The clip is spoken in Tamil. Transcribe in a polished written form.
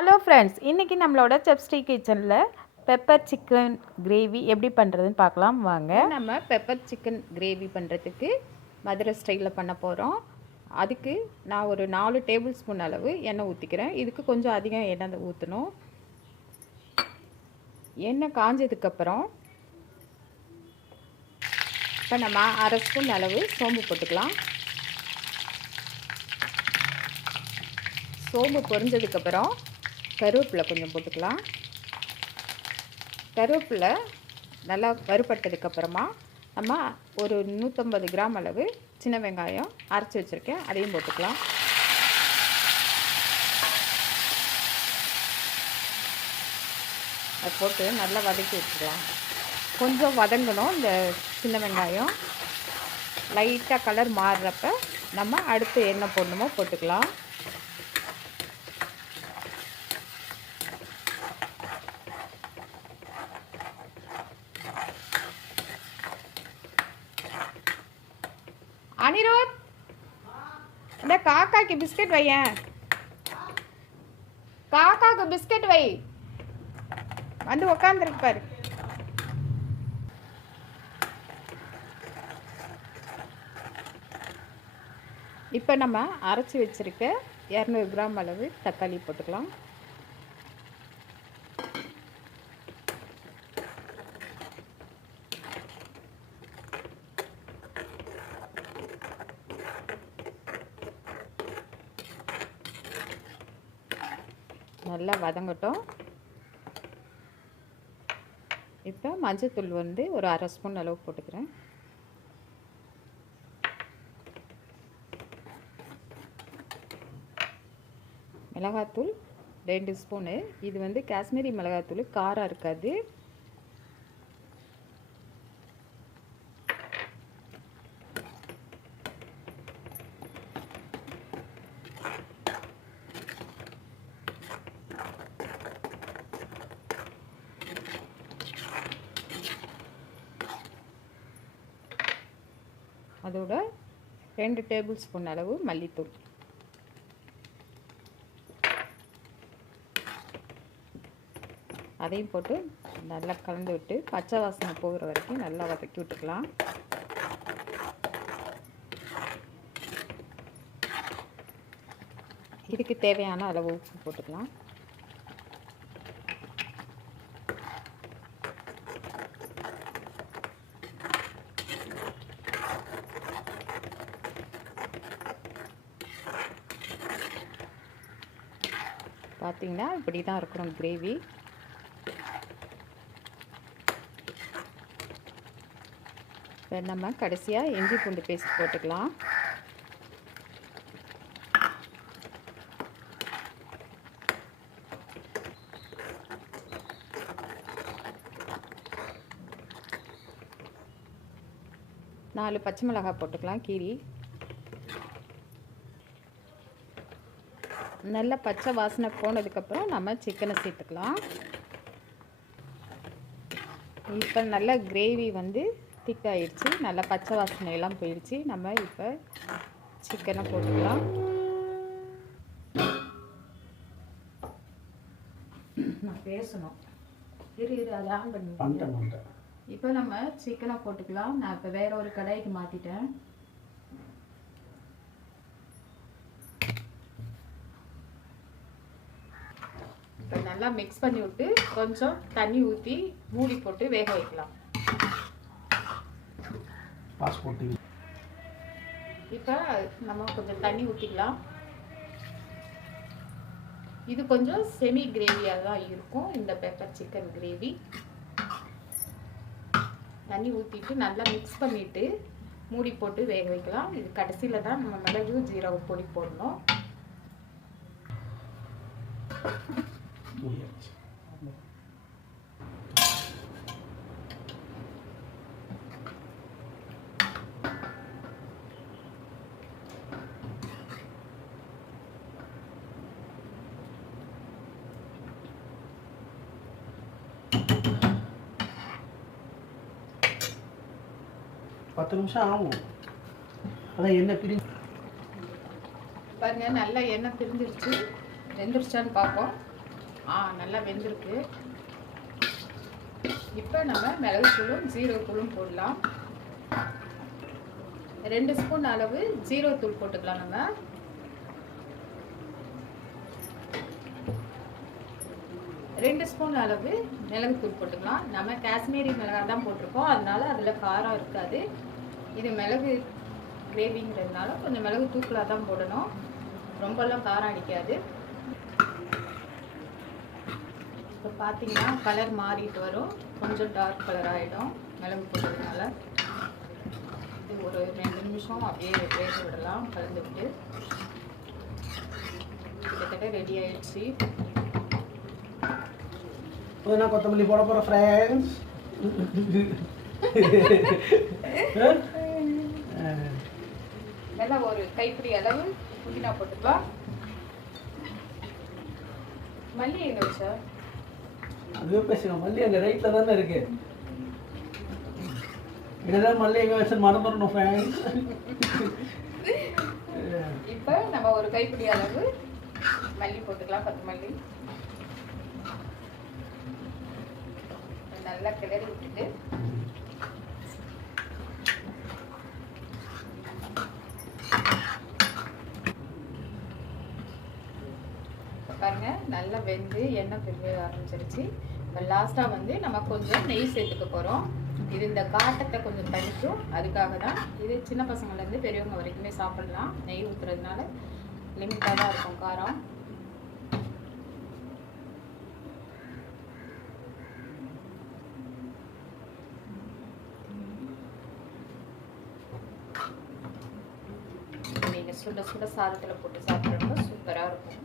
ஹலோ ஃப்ரெண்ட்ஸ், இன்றைக்கி நம்மளோட செப்ஸ்டிக் கிச்சனில் பெப்பர் சிக்கன் கிரேவி எப்படி பண்ணுறதுன்னு பார்க்கலாம் வாங்க. நம்ம பெப்பர் சிக்கன் கிரேவி பண்ணுறதுக்கு மதுரை ஸ்டைலில் பண்ண போகிறோம். அதுக்கு நான் ஒரு 4 டேபிள் ஸ்பூன் அளவு எண்ணெய் ஊற்றிக்கிறேன். இதுக்கு கொஞ்சம் அதிகம் எண்ணெய் ஊற்றணும். எண்ணெய் காஞ்சதுக்கப்புறம் இப்போ நம்ம 1/2 ஸ்பூன் அளவு சோம்பு போட்டுக்கலாம். சோம்பு பொரிஞ்சதுக்கப்புறம் கருவேப்பிலை கொஞ்சம் போட்டுக்கலாம். கருவேப்பிலை நல்லா வறுபட்டதுக்கப்புறமா நம்ம ஒரு 150 கிராம் அளவு சின்ன வெங்காயம் அரைச்சி வச்சுருக்கேன், அதையும் போட்டுக்கலாம். அது போட்டு நல்லா வதக்கி வச்சுக்கலாம். கொஞ்சம் வதங்கணும். இந்த சின்ன வெங்காயம் லைட்டாக கலர் மாறுறப்ப நம்ம அடுத்து என்ன போடணுமோ போட்டுக்கலாம். அனிருத், இந்த காக்காக்கு பிஸ்கட் வையேன். காக்காக்கு பிஸ்கட் வை, வந்து உக்காந்துருக்கு பாரு. இப்போ நம்ம அரைச்சி வச்சுருக்க 200 கிராம் அளவு தக்காளி போட்டுக்கலாம். நல்லா வதங்கட்டும். இப்போ மஞ்சள்தூள் வந்து ஒரு 1/2 ஸ்பூன் அளவு போட்டுக்கிறேன். மிளகாத்தூள் 2 ஸ்பூனு. இது வந்து காஷ்மீரி மிளகாத்தூள், காரம் இருக்காது. அதோட 2 டேபிள் ஸ்பூன் அளவு மல்லித்தூள். அதையும் போட்டு நல்லா கலந்து விட்டு பச்சை வாசனை போகிற வரைக்கும் நல்லா வதக்கி விட்டுக்கலாம். இதுக்கு தேவையான அளவு உப்பு போட்டுக்கலாம். பார்த்தீங்கன்னா இப்படி தான் இருக்கணும் கிரேவி. இப்போ நம்ம கடைசியாக இஞ்சி பூண்டு பேஸ்ட் போட்டுக்கலாம். நாலு பச்சை மிளகாய் போட்டுக்கலாம் கீரி. நல்ல பச்சை வாசனை போனதுக்கப்புறம் நம்ம சிக்கனை சேர்த்துக்கலாம். இப்போ நல்ல கிரேவி வந்து திக்காயிடுச்சு, நல்லா பச்சை வாசனையெல்லாம் போயிடுச்சு. நம்ம இப்போ சிக்கனை போட்டுக்கலாம். நான் பேசணும், இரு அதை ஆன் பண்ணி. இப்போ நம்ம சிக்கனை போட்டுக்கலாம். நான் இப்போ வேற ஒரு கடாய்க்கு மாற்றிட்டேன். இப்போ நல்லா மிக்ஸ் பண்ணி விட்டு கொஞ்சம் தண்ணி ஊற்றி மூடி போட்டு வேக வைக்கலாம். இப்போ நம்ம கொஞ்சம் தண்ணி ஊற்றிக்கலாம். இது கொஞ்சம் செமி கிரேவியாக தான் இருக்கும் இந்த பெப்பர் சிக்கன் கிரேவி. தண்ணி ஊற்றிட்டு நல்லா மிக்ஸ் பண்ணிவிட்டு மூடி போட்டு வேக வைக்கலாம். இது கடைசியில் தான் நம்ம மிளகு ஜீரக பொடி போடணும். பத்து நிமிஷம் ஆகும். அதான் எண்ணெய் பாருங்க, நல்லா எண்ணெய் பிரிஞ்சிருச்சு. வெந்துருச்சான்னு பார்ப்போம். நல்லா வெந்திருக்கு. இப்போ நம்ம மிளகுத்தூளும் ஜீரகத்தூளும் போடலாம். 2 ஸ்பூன் அளவு ஜீரகத்தூள் போட்டுக்கலாம். நம்ம 2 ஸ்பூன் அளவு மிளகுத்தூள் போட்டுக்கலாம். நம்ம காஷ்மீரி மிளகாய் தான் போட்டிருக்கோம், அதனால அதில் காரம் இருக்காது. இது மிளகு கிரேவிங்கிறதுனால கொஞ்சம் மிளகு தூக்கலாக தான் போடணும், ரொம்பலாம் காரம் அடிக்காது. இப்போ பார்த்தீங்கன்னா கலர் மாறிட்டு வரும், கொஞ்சம் டார்க் கலர் ஆகிடும் மிளகு போட்டதுனால. இது ஒரு 2 நிமிஷம் அப்படியே வேக விடலாம், கலந்து விட்டு. கிட்டத்தட்ட ரெடி ஆயிடுச்சு. புதினா கொத்தமல்லி போட போகிற ஃப்ரெண்ட்ஸ். நல்லா ஒரு கைப்பிடி அளவு புதினா போட்டுக்கலாம். மல்லி எங்கே வச்சா? அதுவே பேசுங்க, மல்லி அங்கே ரைட்டில் தானே இருக்கு. என்னதான் மல்லி எங்கே வச்சு மறந்துடணும் ஃப்ரெண்ட்ஸ். இப்போ நம்ம ஒரு கைப்பிடி அளவு மல்லி போட்டுக்கலாம், கொத்தமல்லி. நல்லா கிளறி விட்டுட்டு பாருங்க, நல்லா வெந்து எண்ணெய் பிரிய ஆரம்பிச்சிருச்சு. இப்போ லாஸ்ட்டாக வந்து நம்ம கொஞ்சம் நெய் சேர்த்துக்க போகிறோம். இது இந்த காட்டத்தை கொஞ்சம் தணிக்கும், அதுக்காக தான். இது சின்ன பசங்கள்லேருந்து பெரியவங்க வரைக்குமே சாப்பிடலாம். நெய் ஊற்றுறதுனால லிமிட்டாக தான் இருக்கும் காரம். நீங்கள் சுட சுட சாதத்தில் போட்டு சாப்பிட்றப்ப சூப்பராக இருக்கும்.